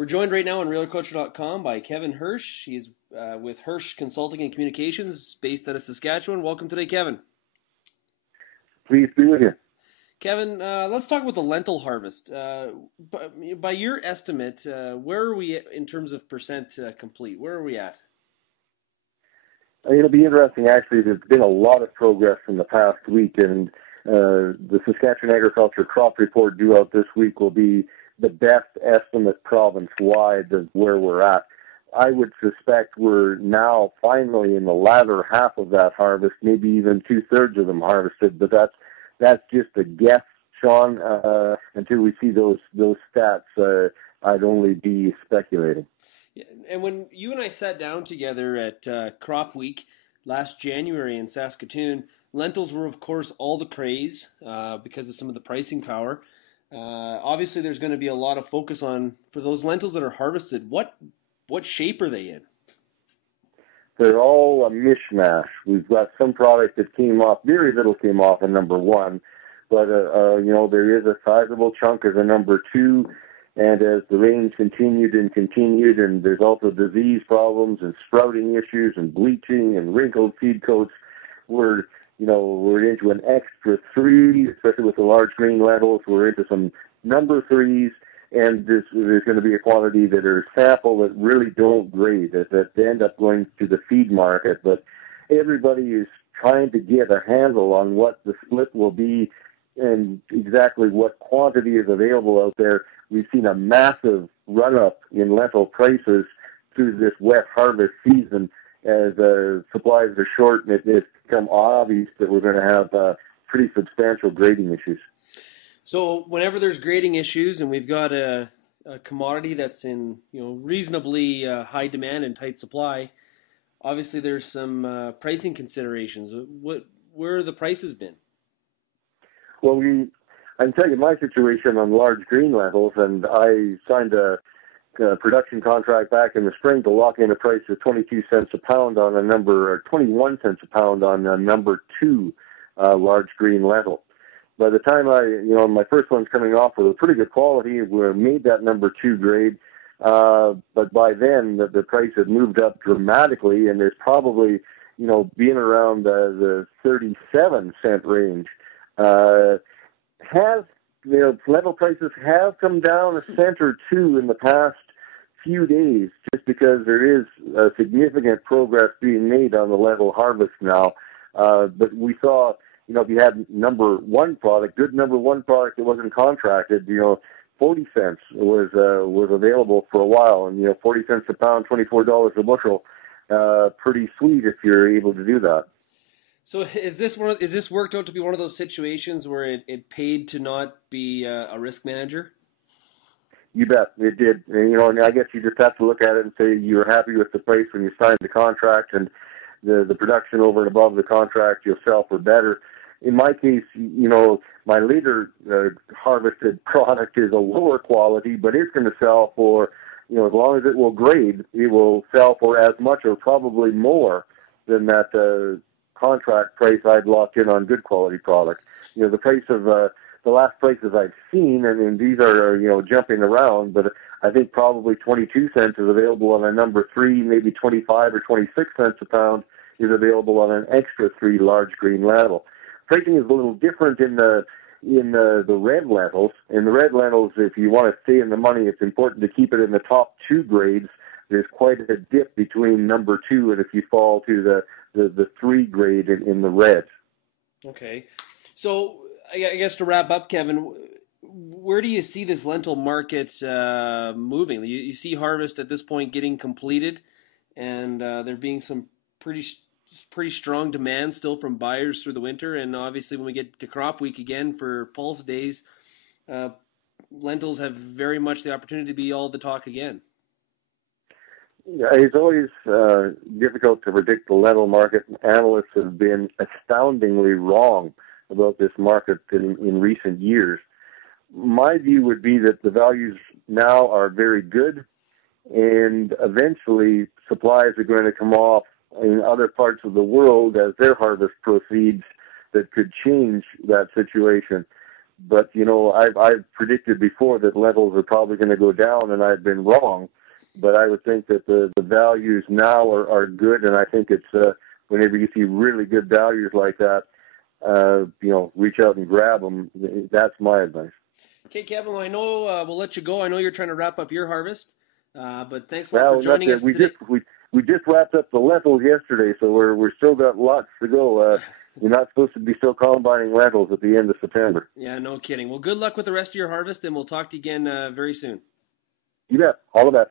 We're joined right now on realagriculture.com by Kevin Hursh. He's with Hursh Consulting and Communications based out of Saskatchewan. Welcome today, Kevin. Pleased to be with you. Kevin, let's talk about the lentil harvest. By your estimate, where are we in terms of percent complete? Where are we at? It'll be interesting, actually. There's been a lot of progress in the past week, and the Saskatchewan Agriculture Crop Report due out this week will be the best estimate province-wide of where we're at. I would suspect we're now finally in the latter half of that harvest, maybe even two-thirds of them harvested, but that's just a guess, Sean. Until we see those stats, I'd only be speculating. Yeah, and when you and I sat down together at Crop Week last January in Saskatoon, lentils were, of course, all the craze because of some of the pricing power. Obviously, there's going to be a lot of focus for those lentils that are harvested. What shape are they in? They're all a mishmash. We've got some product that came off, very little came off in number one, but there is a sizable chunk as a number two. And as the rains continued, and there's also disease problems and sprouting issues and bleaching and wrinkled seed coats, we're into an extra three, especially with the large green lentils. We're into some number threes, and there's going to be a quantity that are sample that really don't grade, that end up going to the feed market. But everybody is trying to get a handle on what the split will be and exactly what quantity is available out there. We've seen a massive run-up in lentil prices through this wet harvest season as supplies are short, and it's become obvious that we're going to have pretty substantial grading issues. So whenever there's grading issues and we've got a commodity that's in reasonably high demand and tight supply, obviously there's some pricing considerations. Where have the prices been? Well, I can tell you my situation on large green lentils, and I signed a production contract back in the spring to lock in a price of 22 cents a pound on a number, or 21 cents a pound on a number two large green lentil. By the time my first one's coming off with a pretty good quality, we made that number two grade, but by then the price had moved up dramatically, and there's probably, being around the 37 cent range. Lentil prices have come down a cent or two in the past few days, just because there is significant progress being made on the lentil harvest now. But we saw, if you had number one product, good number one product that wasn't contracted, 40 cents was available for a while, and 40 cents a pound, $24 a bushel, pretty sweet if you're able to do that. So is this worked out to be one of those situations where it paid to not be a risk manager? You bet, it did. And I guess you just have to look at it and say you're happy with the price when you signed the contract, and the production over and above the contract yourself were better. In my case, my later harvested product is a lower quality, but it's going to sell for, as long as it will grade, it will sell for as much or probably more than that contract price I'd locked in on good quality product. The price of the last prices I've seen, and these are jumping around, but I think probably 22 cents is available on a number three, maybe 25 or 26 cents a pound is available on an extra three large green lentil. Pricing is a little different in the red lentils. In the red lentils, if you want to stay in the money, it's important to keep it in the top two grades. There's quite a dip between number two and if you fall to the three grade in the red. Okay. So I guess to wrap up, Kevin, where do you see this lentil market moving? You see harvest at this point getting completed, and there being some pretty strong demand still from buyers through the winter, and obviously when we get to crop week again for pulse days, lentils have very much the opportunity to be all the talk again. Yeah, it's always difficult to predict the lentil market. Analysts have been astoundingly wrong about this market in recent years. My view would be that the values now are very good, and eventually supplies are going to come off in other parts of the world as their harvest proceeds that could change that situation. But I've predicted before that lentils are probably going to go down, and I've been wrong. But I would think that the values now are good, and I think it's whenever you see really good values like that, reach out and grab them. That's my advice. Okay, Kevin, well, I know we'll let you go. I know you're trying to wrap up your harvest, but thanks a lot for joining us today. We just wrapped up the lentils yesterday, so we're still got lots to go. You're not supposed to be still combining lentils at the end of September. Yeah, no kidding. Well, good luck with the rest of your harvest, and we'll talk to you again very soon. You bet. All the best.